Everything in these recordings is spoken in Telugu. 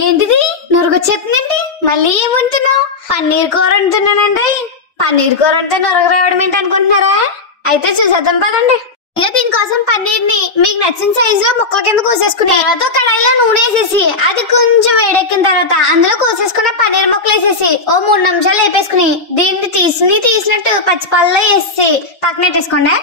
ఏంటిది నురగొచ్చేస్తుందండి? మళ్ళీ ఏం వండుతున్నావు? పన్నీర్ కూర వండుతున్నానండి. పన్నీర్ కూర అంటే నురగ రావడం ఏంటి అనుకుంటున్నారా? అయితే చూసేద్దాం పదండి. ఇక దీనికోసం పన్నీర్ ని మీకు నచ్చిన సైజు ముక్కల కింద కోసేసుకుని తర్వాత కడాయిలో నూనె వేసేసి అది కొంచెం వేడెక్కిన తర్వాత అందులో కోసేసుకున్న పన్నీర్ ముక్కలు వేసేసి ఓ 3 నిమిషాలు వేపేసుకుని దీన్ని తీసినట్టు పచ్చిపాలలో వేసి పక్కనెట్టేసుకోండి.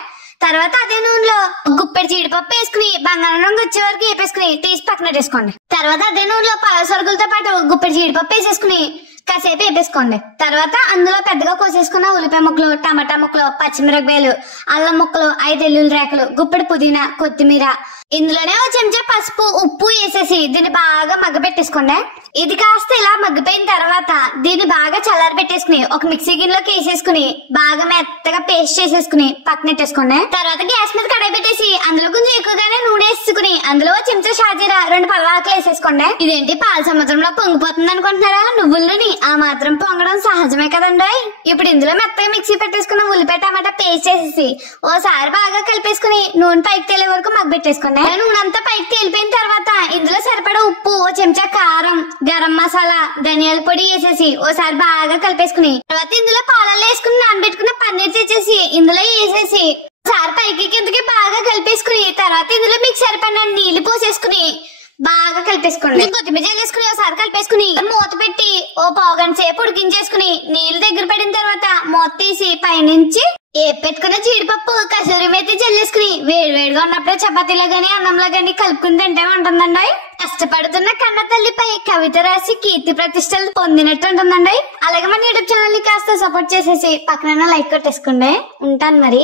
తర్వాత అదే నూనెలో గుప్పెడి జీడిపప్పు వేసుకుని బంగారం రంగు వచ్చే వరకు వేపేసుకుని తీసి పక్కనెట్టేసుకోండి. తర్వాత అదే నూనెలో పలావ్ సరుకులతో పాటు గుప్పెడి జీడిపప్పు వేసేసుకుని కాసేపు వేపేసుకోండి. తర్వాత అందులో పెద్దగా కోసేసుకున్న ఉల్లిపాయ ముక్కలు, టమాటా ముక్కలు, పచ్చిమిరపకాయలు, అల్లం ముక్కలు, 5 వెల్లుల్లి రేకలు, గుప్పెడి పుదీనా, కొత్తిమీర, ఇందులోనే ఒక చెంచా పసుపు, ఉప్పు వేసేసి దీన్ని బాగా మగ్గబెట్టేసుకోండి. ఇది కాస్త ఇలా మగ్గిపోయిన తర్వాత దీన్ని బాగా చల్లారి పెట్టేసుకుని ఒక మిక్సీ గిన్నెలోకి వేసేసుకుని బాగా మెత్తగా పేస్ట్ చేసేసుకుని పక్కనెట్టేసుకోండి. తర్వాత గ్యాస్ మీద కడాయి పెట్టేసి అందులో కొంచెం ఎక్కువగానే నూనె వేసుకుని అందులో చెంచా షాజీరా, 2 పల్లాకులు వేసేసుకోండి. ఇదేంటి పాల సముద్రంలో పొంగిపోతుంది అనుకుంటున్నారా? నువ్వుల నూనె ఆ మాత్రం పొంగడం సహజమే కదండి. ఇప్పుడు ఇందులో మెత్తగా మిక్సీ పెట్టేసుకున్న ఉల్లిపాయ టమాటా పేస్ట్ చేసేసి ఓసారి బాగా కలిపేసుకుని నూనె పైకి తేలే వరకు మగ్గబెట్టేసుకోండి. నూనె అంతా పైకి తేలిపోయిన తర్వాత ఇందులో సరిపడా ఉప్పు, ఓ చెంచా కారం, గరం మసాలా, ధనియాల పొడి వేసేసి ఓసారి బాగా కలిపేసుకుని తర్వాత ఇందులో పాలల్లో వేసుకుని నానబెట్టుకున్న పన్నీర్ తెచ్చేసి ఇందులో వేసేసి ఒకసారి పైకి కిందకి బాగా కలిపేసుకుని తర్వాత ఇందులో మీకు సరిపడిన నీళ్లు పోసేసుకుని బాగా కలిపేసుకోండి. కొత్తిమీర వేసుకుని ఒకసారి కలిపేసుకుని మూత పెట్టి ఓ 1/2 గంట సేపు ఉడికించేసుకుని నీళ్లు దగ్గర పడిన తర్వాత మూత తీసి పైనుంచి పెట్టుకున్న జీడిపప్పు, కసూరి మేతి జల్లేసుకుని వేడివేడిగా ఉన్నప్పుడే చపాతీలో గానీ అన్నంలో గానీ కలుపుకుని తింటే ఉంటుందండి. కష్టపడుతున్న కన్న తల్లిపై కవిత రాసి కీర్తి ప్రతిష్టలు పొందినట్టు ఉంటుందండి. అలాగే మన యూట్యూబ్ ఛానల్ ని కాస్త సపోర్ట్ చేసేసి పక్కన లైక్ కొట్టేసుకోండి. ఉంటాను మరి.